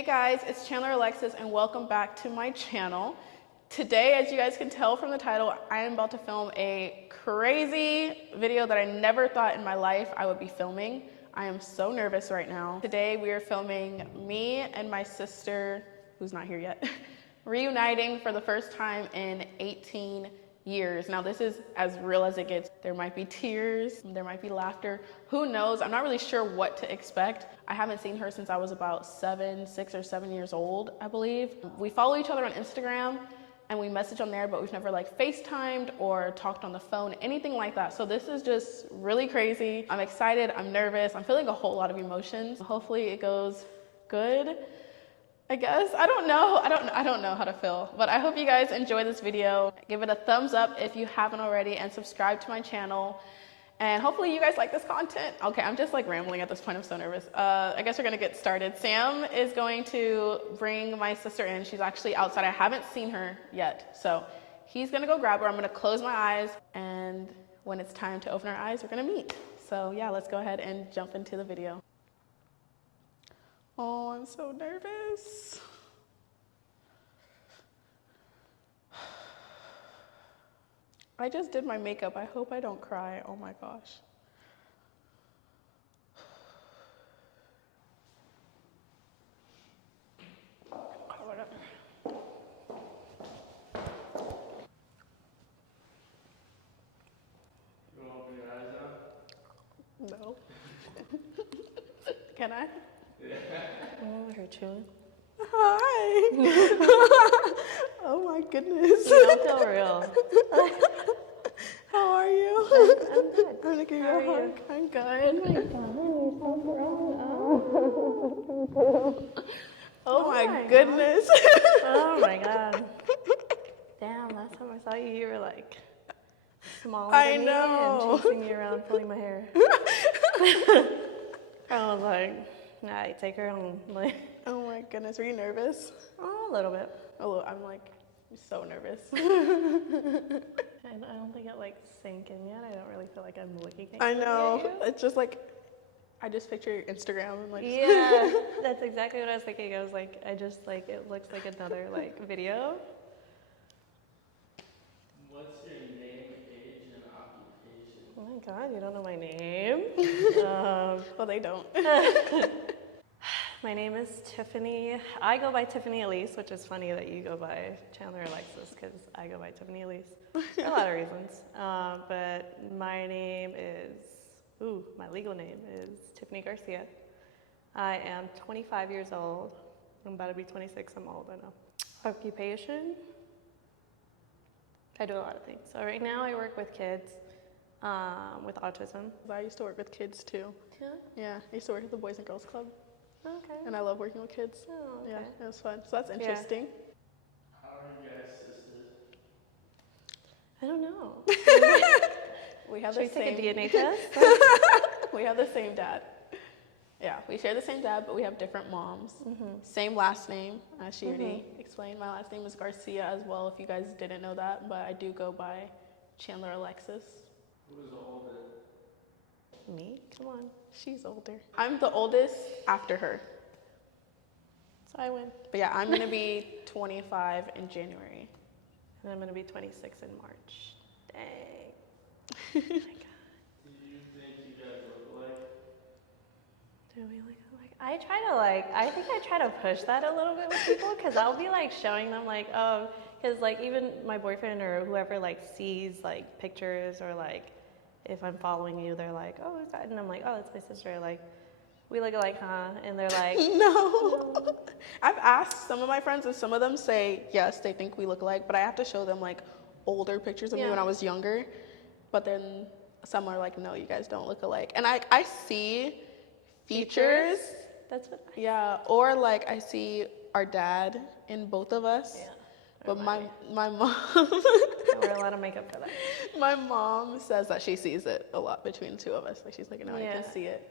Hey guys, it's Chandler Alexis and welcome back to my channel. Today, as you guys can tell from the title, I am about to film a crazy video that I never thought in my life I would be filming. I am so nervous right now. Today we are filming me and my sister, who's not here yet, reuniting for the first time in 18 years. Now this is as real as it gets. There might be tears, there might be laughter, who knows? I'm not really sure what to expect. I haven't seen her since I was about 6 or 7 years old, I believe. We follow each other on Instagram and we message on there, but we've never like FaceTimed or talked on the phone, anything like that. So this is just really crazy. I'm excited, I'm nervous, I'm feeling a whole lot of emotions. Hopefully it goes good. I guess. I don't know how to feel, but I hope you guys enjoy this video. Give it a thumbs up if you haven't already and subscribe to my channel. And hopefully you guys like this content. Okay, I'm just like rambling at this point. I'm so nervous. I guess we're gonna get started. Sam is going to bring my sister in. She's actually outside. I haven't seen her yet. So he's gonna go grab her. I'm gonna close my eyes, and when it's time to open our eyes, we're gonna meet. So yeah, let's go ahead and jump into the video. Oh, I'm so nervous. I just did my makeup. I hope I don't cry. Oh my gosh. Whatever. You want to open your eyes now? No. Can I? Yeah. I'm over here chewing. Hi. Oh my goodness. You don't feel real. How are you? I'm good. I'm gonna give you How a are hug. you? I'm good. Oh my goodness. Oh my god. Damn, last time I saw you, you were like smaller I than know. me and chasing me around pulling my hair. I was like, nah, you take her home. Like, Oh my goodness. Were you nervous? oh, a little bit. Oh, I'm like so nervous. And I don't think it like sank in yet. I don't really feel like I'm looking at I you. know. It's just like, I just picture your Instagram and like. Yeah, that's exactly what I was thinking. I was like, I just like, it looks like another like video. What's your name, age, and occupation? Oh my god, you don't know my name. Well, they don't. My name is Tiffany. I go by 𝗕𝗨𝗘𝗥, which is funny that you go by Chandler Alexis because I go by 𝗕𝗨𝗘𝗥 for a lot of reasons. But my name is, my legal name is 𝗕𝗨𝗘𝗥 𝗘𝗠𝗔𝗧. I am 25 years old. I'm about to be 26. I'm old, I know. Occupation? I do a lot of things. So right now I work with kids with autism. I used to work with kids too. Yeah? Yeah, I used to work at the Boys and Girls Club, Okay. and I love working with kids. Oh, okay. Yeah, it was fun. So that's interesting. How are you guys sisters? I don't know. We have Should we the take same. a DNA test? We have the same dad. Yeah, we share the same dad, but we have different moms. Same last name, as she already explained. My last name is Garcia as well, if you guys didn't know that, but I do go by Chandler Alexis. Who's older? Me? Come on. She's older. I'm the oldest after her. So I win. But yeah, I'm gonna be 25 in January. And I'm going to be 26 in March. Dang. Oh my god. Do you think you guys look alike? Do we look alike? I think I try to push that a little bit with people because I'll be like showing them like, oh, because like even my boyfriend or whoever like sees like pictures or like if I'm following you, they're like, oh, who's that? And I'm like, oh, that's my sister. Like, we look alike, huh? And they're like, No. I've asked some of my friends and some of them say, yes, they think we look alike, but I have to show them like older pictures of me when I was younger. But then some are like, no, you guys don't look alike. And I see features. That's what I Yeah, or like I see our dad in both of us. Yeah. But my mom, I wear a lot of makeup for that. my mom says that she sees it a lot between the two of us. Like she's like, no, I Yeah. can see it.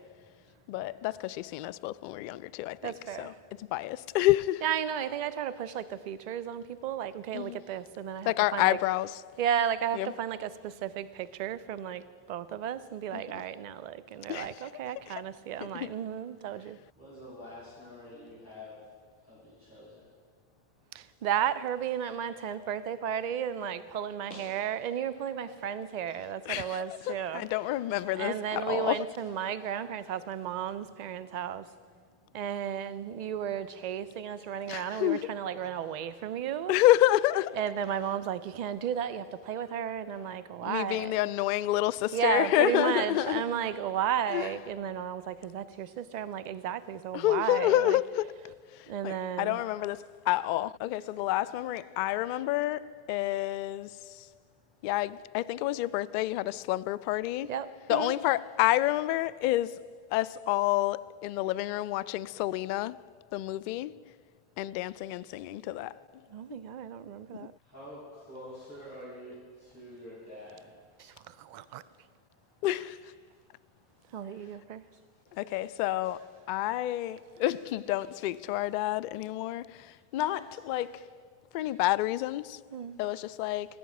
But that's because she's seen us both when we were younger too, I think. That's fair. So it's biased. Yeah, I know. I think I try to push like the features on people. Like, okay, look at this, and then I have Like to our find, eyebrows. yeah, like I have Yeah. to find like a specific picture from like both of us and be like, all right, now look, and they're like, okay, I kind of see it. I'm like, told you. What was the last memory you have That, her being at my 10th birthday party and like pulling my hair, and you were pulling my friend's hair. That's what it was too. I don't remember this And then at we all. went to my grandparents' house, my mom's parents' house, and you were chasing us, running around, and we were trying to like run away from you. And then my mom's like, "You can't do that. You have to play with her." And I'm like, "Why?" Me being the annoying little sister. Yeah, pretty much. I'm like, "Why?" And then my mom's like, "'Cause that's your sister." I'm like, "Exactly. So why?" Like, and Like, then I don't remember this at all. Okay, so the last memory I remember is, yeah, I think it was your birthday. You had a slumber party. Yep. The only part I remember is us all in the living room watching Selena, the movie, and dancing and singing to that. Oh my god, I don't remember that. How closer are you to your dad? I'll let you go first. Okay, so I don't speak to our dad anymore. Not like for any bad reasons. It was just like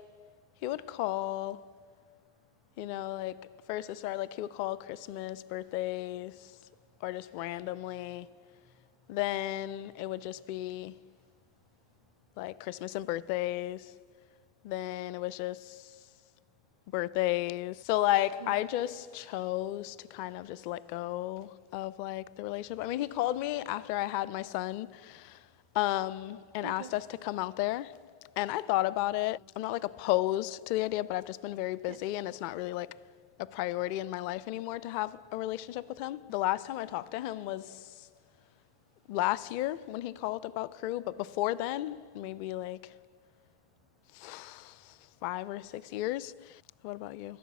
he would call, you know, like first it started like he would call Christmas, birthdays, or just randomly. Then it would just be like Christmas and birthdays. Then it was just birthdays. So like I just chose to kind of just let go of like the relationship. I mean, he called me after I had my son and asked us to come out there. And I thought about it. I'm not like opposed to the idea, but I've just been very busy and it's not really like a priority in my life anymore to have a relationship with him. The last time I talked to him was last year when he called about crew, but before then, maybe like 5 or 6 years. What about you?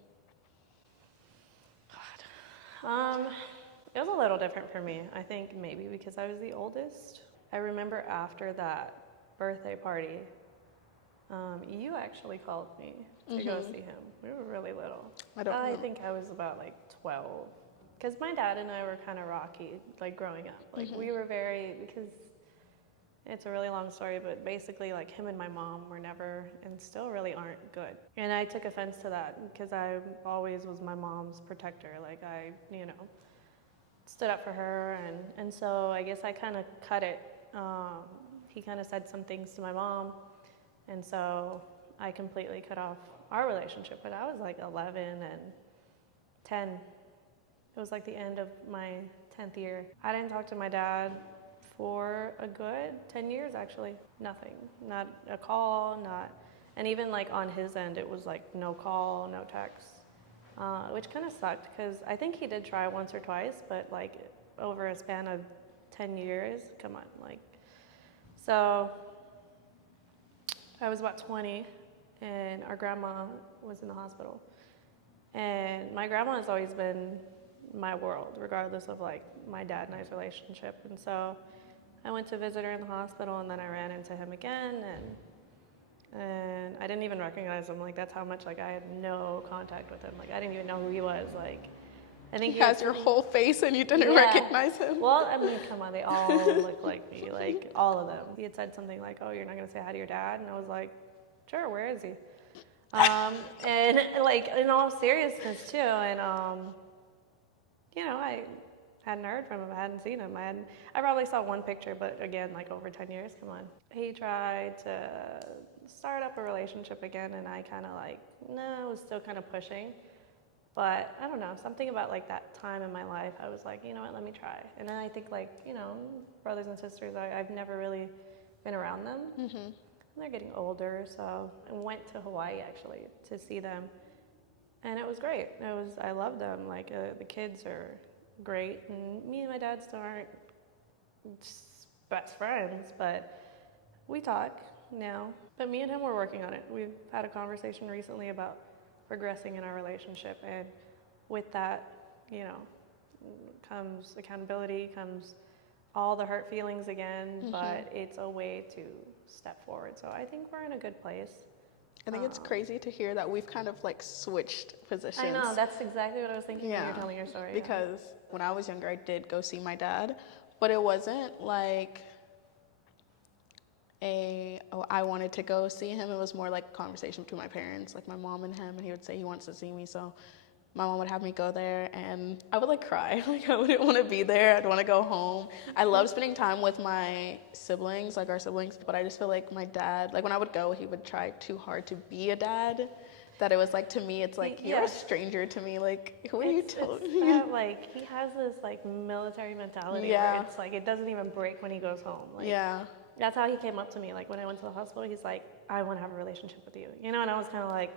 It was a little different for me. I think maybe because I was the oldest. I remember after that birthday party, you actually called me to go see him. We were really little. I think I was about like 12. Because my dad and I were kind of rocky, like growing up. Like we were because it's a really long story, but basically like him and my mom were never and still really aren't good. And I took offense to that because I always was my mom's protector. Like I, you know, stood up for her. And so I guess I kind of cut it. He kind of said some things to my mom. And so I completely cut off our relationship. But I was like 11 and 10. It was like the end of my 10th year. I didn't talk to my dad for a good 10 years actually. Nothing, not a call, and even like on his end it was like no call, no text, which kind of sucked because I think he did try once or twice, but like over a span of 10 years, come on, like. So I was about 20 and our grandma was in the hospital, and my grandma has always been my world regardless of like my dad and I's relationship. And so I went to visit her in the hospital, and then I ran into him again, and I didn't even recognize him. Like, that's how much, like, I had no contact with him. Like, I didn't even know who he was. Like, I think he has your whole face and you didn't recognize him. Well, I mean, come on, they all look like me, like, all of them. He had said something like, "Oh, you're not gonna say hi to your dad?" And I was like, "Sure, where is he?" And, like, in all seriousness, too, and, you know, I hadn't heard from him. I hadn't seen him. I probably saw one picture, but again, like over 10 years, come on. He tried to start up a relationship again, and I kind of like, no, was still kind of pushing. But I don't know, something about like that time in my life, I was like, you know what, let me try. And then I think like, you know, brothers and sisters, I've never really been around them. And they're getting older, so I went to Hawaii actually to see them. And it was great. I love them. Like the kids are great, and me and my dad still aren't just best friends, but we talk now. But me and him, we're working on it. We've had a conversation recently about progressing in our relationship, and with that, you know, comes accountability, comes all the hurt feelings again, but it's a way to step forward. So I think we're in a good place. I think it's crazy to hear that we've kind of like switched positions. I know, that's exactly what I was thinking when you were telling your story. Because when I was younger, I did go see my dad, but it wasn't like I wanted to go see him. It was more like a conversation between my parents, like my mom and him, and he would say he wants to see me. So my mom would have me go there and I would like cry. Like I wouldn't want to be there. I'd want to go home. I love spending time with my siblings, like our siblings, but I just feel like my dad, like when I would go, he would try too hard to be a dad. That it was like, to me, it's like, you're a stranger to me. Like, who are you telling? Like, he has this like military mentality Yeah. where it's like, it doesn't even break when he goes home. Like, Yeah. that's how he came up to me. Like when I went to the hospital, he's like, I want to have a relationship with you, you know? And I was kind of like,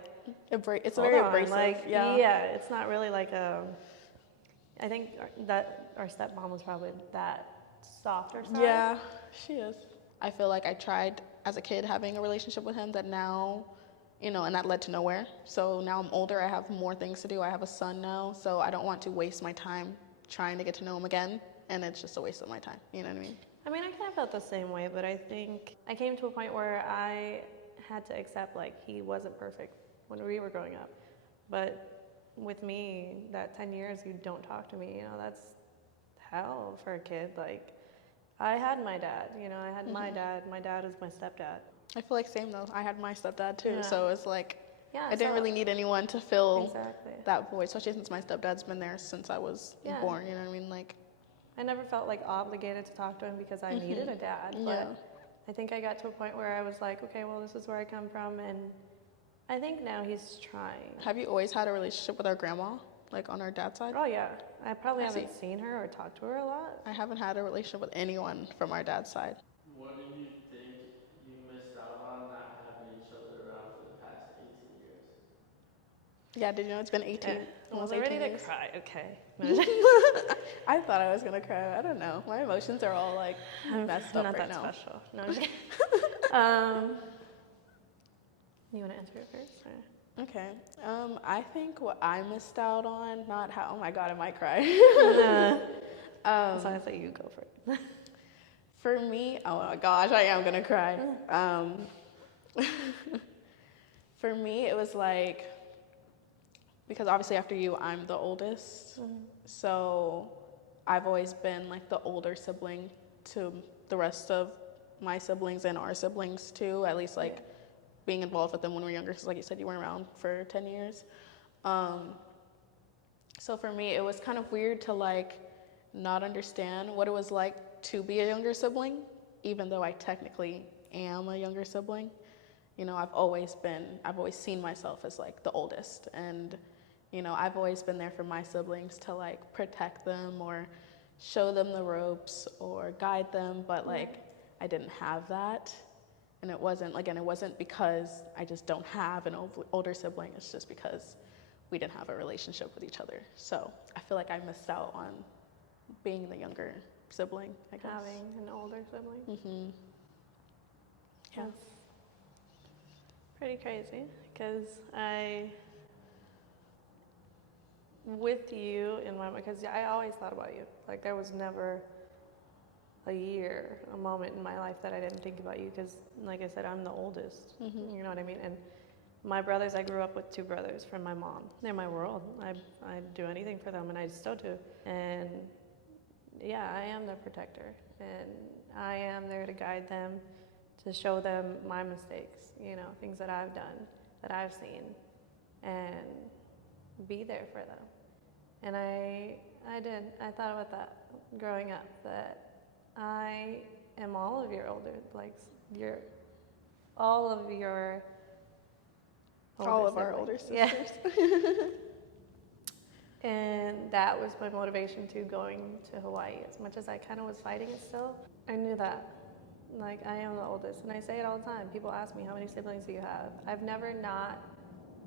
It's hold very on. abrasive. Like, yeah. it's not really like I think that our stepmom was probably that softer side. Yeah, she is. I feel like I tried as a kid having a relationship with him that now, you know, and that led to nowhere. So now I'm older, I have more things to do. I have a son now, so I don't want to waste my time trying to get to know him again, and it's just a waste of my time, you know what I mean? I mean, I kind of felt the same way, but I think I came to a point where I had to accept, like, he wasn't perfect when we were growing up. But with me, that 10 years you don't talk to me, you know, that's hell for a kid. Like, I had my dad, you know, I had my dad. My dad is my stepdad. I feel like same though. I had my stepdad too, Yeah. so it's like, Yeah, I didn't really need anyone to fill exactly. that void, especially since my stepdad's been there since I was born, you know what I mean? Like, I never felt like obligated to talk to him because I needed a dad, but Yeah. I think I got to a point where I was like, okay, well, this is where I come from, and I think now he's trying. have you always had a relationship with our grandma, like on our dad's side? Oh yeah, I probably I see. haven't seen her or talked to her a lot. I haven't had a relationship with anyone from our dad's side. What do you think you missed out on not having each other around for the past 18 years? Yeah, did you know it's been 18? I was Almost 18 ready to years. cry. Okay. I thought I was gonna cry. I don't know. My emotions are all like messed up Not right that now. special. No, I'm just kidding. You want to answer it first? Or? Okay. I think what I missed out on, not how. Oh my God, I might cry. As long as you go for it. For me, oh my gosh, I am gonna cry. For me, it was like, because obviously after you, I'm the oldest. So I've always been like the older sibling to the rest of my siblings and our siblings too, at least like being involved with them when we were younger, because like you said, you weren't around for 10 years. So for me, it was kind of weird to like not understand what it was like to be a younger sibling, even though I technically am a younger sibling. You know, I've always seen myself as like the oldest, and you know, I've always been there for my siblings to like protect them or show them the ropes or guide them, but like I didn't have that. And it wasn't because I just don't have an older sibling, it's just because we didn't have a relationship with each other. So I feel like I missed out on being the younger sibling, I guess. Having an older sibling. Yeah. That's pretty crazy, because with you in my mind, because I always thought about you. Like, there was never a moment in my life that I didn't think about you, because like I said, I'm the oldest. You know what I mean? And my brothers, I grew up with 2 brothers from my mom. They're my world. I'd do anything for them, and I still do. And yeah, I am their protector, and I am there to guide them, to show them my mistakes, you know, things that I've done, that I've seen, and be there for them. And I thought about that growing up, that I am all of your older, like, all of our older sisters. Yeah. And that was my motivation to going to Hawaii. As much as I kind of was fighting it still, I knew that, like, I am the oldest. And I say it all the time. People ask me, how many siblings do you have? I've never not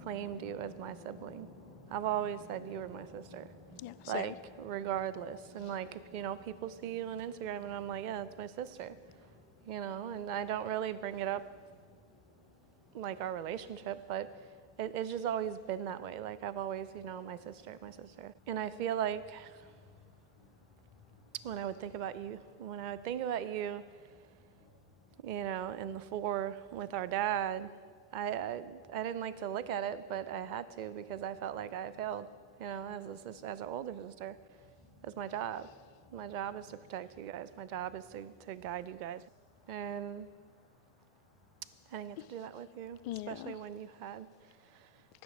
claimed you as my sibling. I've always said you were my sister. Yeah, same. Like, regardless. And like, you know, people see you on Instagram and I'm like, yeah, that's my sister. You know, and I don't really bring it up, like, our relationship, but it's just always been that way. Like, I've always, you know, my sister. And I feel like when I would think about you, you know, in the 4 with our dad, I didn't like to look at it, but I had to, because I felt like I failed, you know, as an older sister. That's my job. My job is to protect you guys. My job is to guide you guys. And I didn't get to do that with you, especially when you had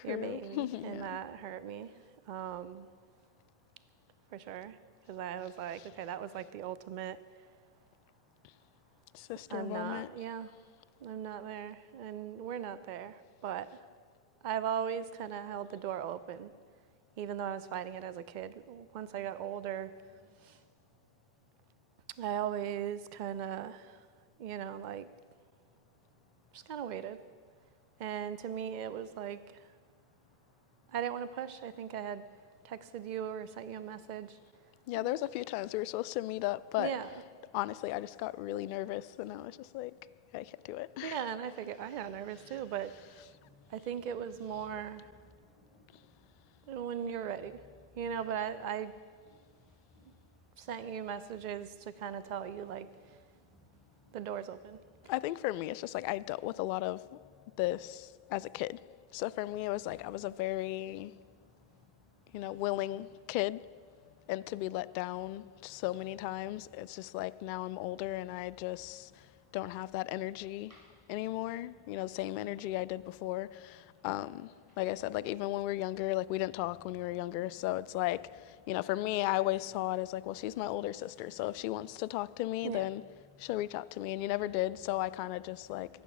your baby, and that hurt me. for sure. Because I was like, okay, that was like the ultimate sister I'm moment. I'm not there, and we're not there. But I've always kind of held the door open, even though I was fighting it as a kid. Once I got older, I always kind of, you know, like, just kind of waited. And to me, it was like, I didn't want to push. I think I had texted you or sent you a message. Yeah, there was a few times we were supposed to meet up, but Yeah. honestly, I just got really nervous, and I was just like, I can't do it. Yeah, and I figured I got nervous too, but I think it was more when you're ready, you know. But I sent you messages to kind of tell you, like, the door's open. I think for me, it's just like I dealt with a lot of this as a kid. So for me, it was like I was a very, you know, willing kid, and to be let down so many times, it's just like now I'm older and I just don't have that energy anymore, you know, the same energy I did before. Like I said, like even when we were younger, like we didn't talk when we were younger, so it's like, you know, for me, I always saw it as like, well, she's my older sister, so if she wants to talk to me, then she'll reach out to me, and you never did, so I kind of just like,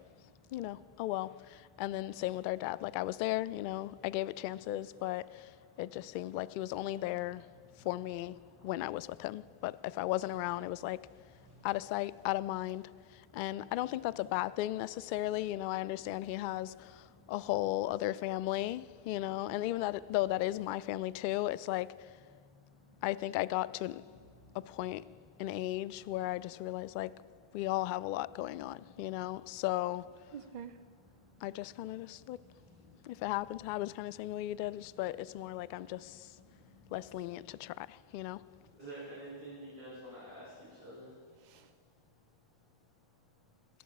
you know, oh well. And then same with our dad, like I was there, you know, I gave it chances, but it just seemed like he was only there for me when I was with him. But if I wasn't around, it was like out of sight, out of mind. And I don't think that's a bad thing necessarily. You know, I understand he has a whole other family, you know, and even though that is my family too, it's like, I think I got to a point in age where I just realized like we all have a lot going on, you know, so That's fair. I just kind of just like, if it happens, it happens, kind of same way you did, but it's more like I'm just less lenient to try, you know? Is there anything you guys want to ask each other?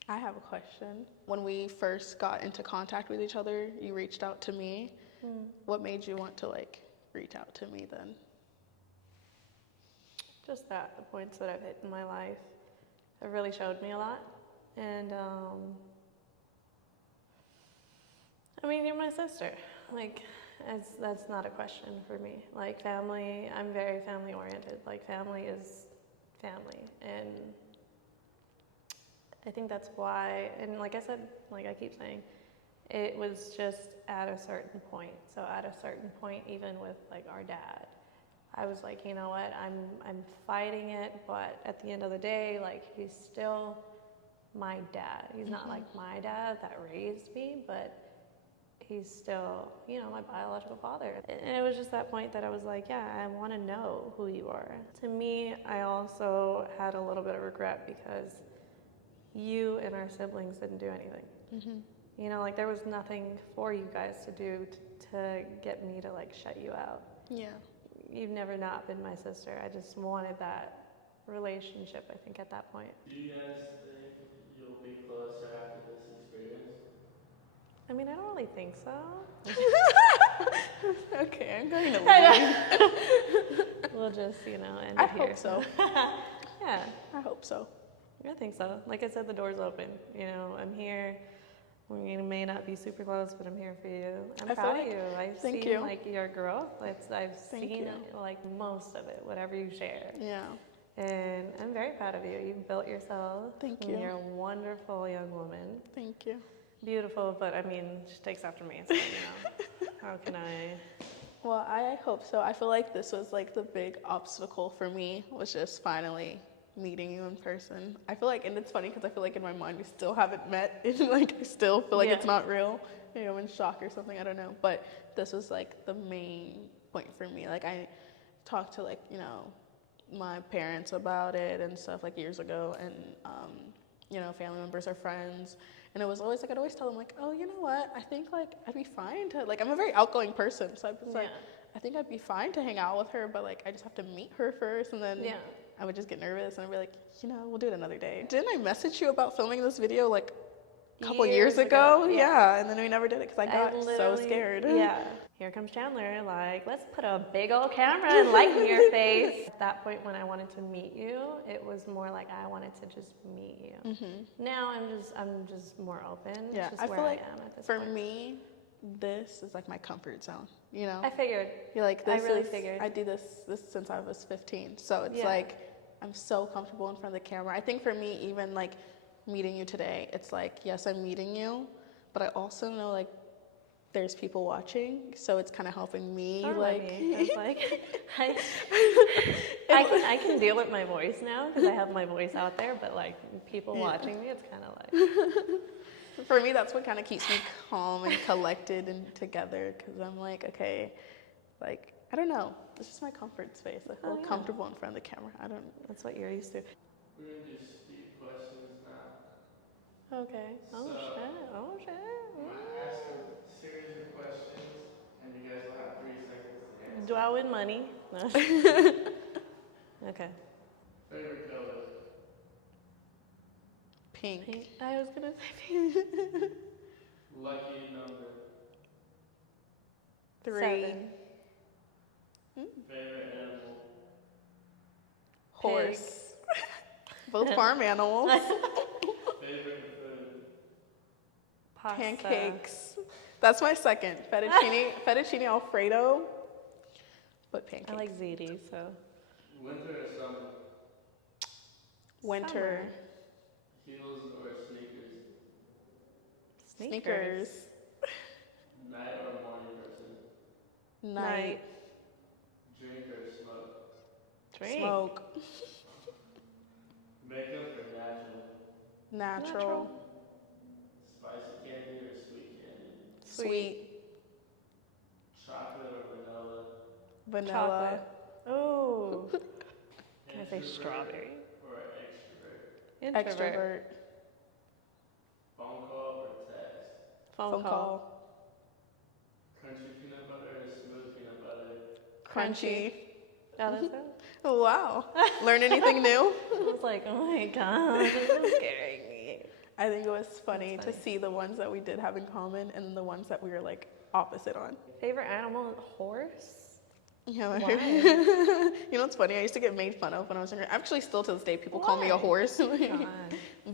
I have a question. When we first got into contact with each other, you reached out to me. What made you want to like reach out to me then? Just that, the points that I've hit in my life have really showed me a lot. And, I mean, you're my sister. Like, that's not a question for me. Like, family, I'm very family oriented. Like, family is family. And I think that's why, and like I said, like I keep saying, it was just at a certain point. So at a certain point, even with like our dad, I was like, you know what, I'm fighting it, but at the end of the day, like he's still my dad. He's not like my dad that raised me, but he's still, you know, my biological father. And it was just that point that I was like, yeah, I want to know who you are. To me, I also had a little bit of regret because you and our siblings didn't do anything. You know, like there was nothing for you guys to do to get me to like shut you out. Yeah. You've never not been my sister. I just wanted that relationship, I think, at that point. Do you guys think you'll be closer after this experience? I mean, I don't really think so. Okay, I'm going to leave. We'll just, you know, end I it here. hope so. Yeah, I hope so. I think so. Like I said, the door's open. You know, I'm here. We may not be super close, but I'm here for you. I'm proud of you. I've Thank seen you. like your growth. I've Thank seen you. like most of it, whatever you share. Yeah. And I'm very proud of you. You've built yourself. Thank and you. You're a wonderful young woman. Thank you. Beautiful, but I mean, she takes after me, so you know, how can I? Well, I hope so. I feel like this was like the big obstacle for me, was just finally meeting you in person. I feel like, and it's funny because I feel like in my mind we still haven't met, and like I still feel like it's not real. Maybe I'm in shock or something, I don't know. But this was like the main point for me. Like I talked to like, you know, my parents about it and stuff like years ago, and you know, family members or friends. And it was always like, I'd always tell them like, oh, you know what? I think like I'd be fine to, like, I'm a very outgoing person. So I was like, I think I'd be fine to hang out with her, but like, I just have to meet her first. And then I would just get nervous and I'd be like, you know, we'll do it another day. Didn't I message you about filming this video like a couple years ago? Yeah. And then we never did it because I got so scared. Yeah. Here comes Chandler, like, let's put a big old camera and light in your face. At that point when I wanted to meet you, it was more like I wanted to just meet you. Now I'm just more open. Yeah, It's just I where feel like I am at this for point. me, this is like my comfort zone. you know? I figured. You're like, I really figured. I do this since I was 15. So it's Yeah. like, I'm so comfortable in front of the camera. I think for me, even like meeting you today, it's like, yes, I'm meeting you, but I also know like there's people watching. So it's kind of helping me. It's like, I can deal with my voice now because I have my voice out there, but like people watching me, it's kind of like. For me, that's what kind of keeps me calm and collected and together, because I'm like, okay, like, I don't know. It's just my comfort space. I feel comfortable in front of the camera. That's what you're used to. We're going to do speed questions now. Okay. Oh, shit. Oh, shit. I'm going to ask a series of questions, and you guys will have 3 seconds to answer. Do I win money? No. Okay. Favorite color? Pink. I was going to say pink. Lucky number? 3. 7. Favorite animal? Horse. Both farm animals. Favorite food? Pasta. Pancakes. That's my second. Fettuccine Alfredo. But pancakes. I like ziti, so. Winter or summer? Winter. Heels or sneakers? Sneakers. Night or morning person? Night. Drink or smoke? Drink. Smoke. Makeup or natural? Natural. Spicy candy or sweet candy? Sweet. Chocolate or vanilla? Vanilla. Oh. Can I say Introvert strawberry? Or extrovert? Extrovert. Phone call or text? Phone call. Crunchy peanut butter or smooth peanut butter? Crunchy. Oh, that's it? Oh, wow. Learn anything new? I was like, oh my god, this is scaring me. I think it was funny That's to funny. see the ones that we did have in common and then the ones that we were like opposite on. Favorite animal? Horse? Yeah. Why? You know what's funny? I used to get made fun of when I was younger. Actually, still to this day, people call me a Why? horse. God.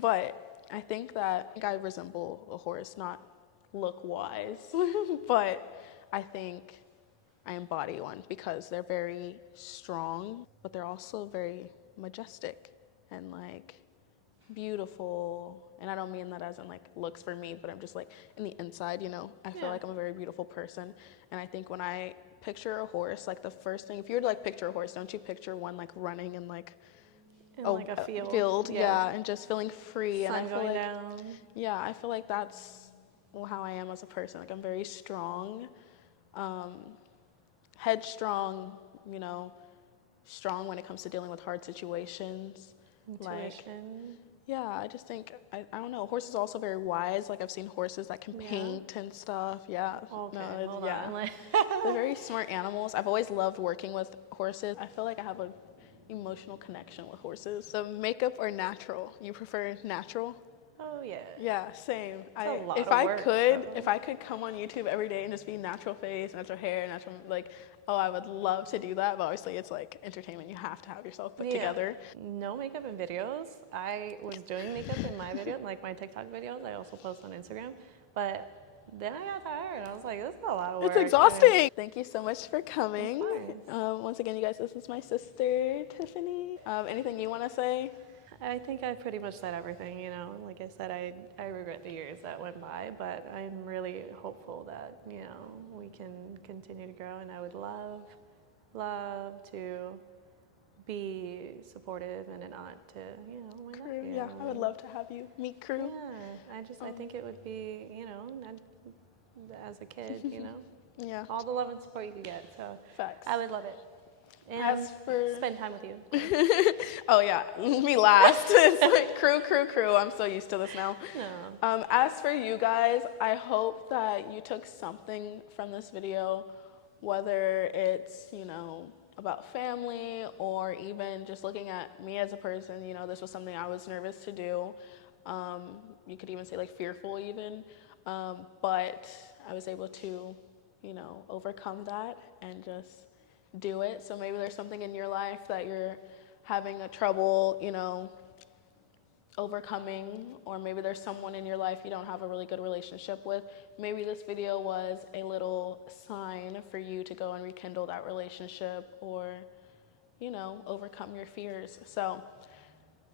But I think I resemble a horse, not look-wise. But I think I embody one because they're very strong, but they're also very majestic and like beautiful. And I don't mean that as in like looks for me, but I'm just like in the inside, you know, I feel like I'm a very beautiful person. And I think when I picture a horse, like the first thing, if you were to like picture a horse, don't you picture one like running in like In like a field. yeah, and just feeling free. Sun and I feel going like, down. yeah, I feel like that's how I am as a person. Like I'm very strong, headstrong, you know, strong when it comes to dealing with hard situations. Like, Intuition. yeah, I just think, I don't know, horses are also very wise. Like I've seen horses that can paint and stuff. Yeah. Okay, No, hold yeah. on. Like, They're very smart animals. I've always loved working with horses. I feel like I have an emotional connection with horses. So makeup or natural? You prefer natural? oh yeah. Yeah, same. a lot If of I work, could, though. if I could come on YouTube every day and just be natural face, natural hair, natural like, oh, I would love to do that. But obviously, it's like entertainment. You have to have yourself put together. No makeup in videos. I was doing makeup in my video, like my TikTok videos. I also post on Instagram. But then I got tired. I was like, this is a lot of work. It's exhausting. Thank you so much for coming. Of course. Once again, you guys, this is my sister, Tiffany. Anything you want to say? I think I pretty much said everything, you know. Like I said, I regret the years that went by, but I'm really hopeful that, you know, we can continue to grow, and I would love to be supportive and an aunt to, you know, my Crew, nephew. yeah, I would love to have you meet Crew. Yeah, I think it would be, you know, as a kid, you know, Yeah, all the love and support you could get, so facts. I would love it. And As for spend time with you. oh yeah, me last. It's like crew. I'm so used to this now. No. As for you guys, I hope that you took something from this video, whether it's, you know, about family or even just looking at me as a person. You know, this was something I was nervous to do. You could even say like fearful even, but I was able to, you know, overcome that and just do it. So maybe there's something in your life that you're having a trouble, you know, overcoming, or maybe there's someone in your life you don't have a really good relationship with, maybe this video was a little sign for you to go and rekindle that relationship, or, you know, overcome your fears. So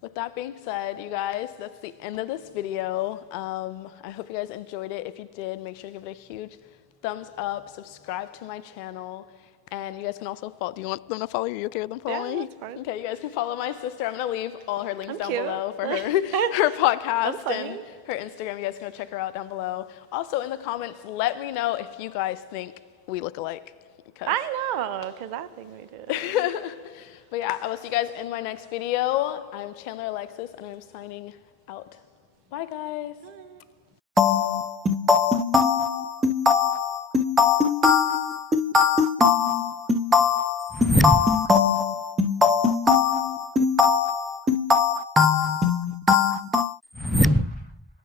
with that being said, you guys, that's the end of this video. I hope you guys enjoyed it. If you did, make sure to give it a huge thumbs up, subscribe to my channel, and you guys can also follow. Do you want them to follow you? Are you okay with them following? Yeah, that's fine. Okay, you guys can follow my sister. I'm gonna leave all her links down cute. below for her podcast funny. and her Instagram. You guys can go check her out down below. Also, in the comments, let me know if you guys think we look alike. I know, because I think we do. But yeah, I will see you guys in my next video. I'm Chandler Alexis, and I'm signing out. Bye, guys. Bye.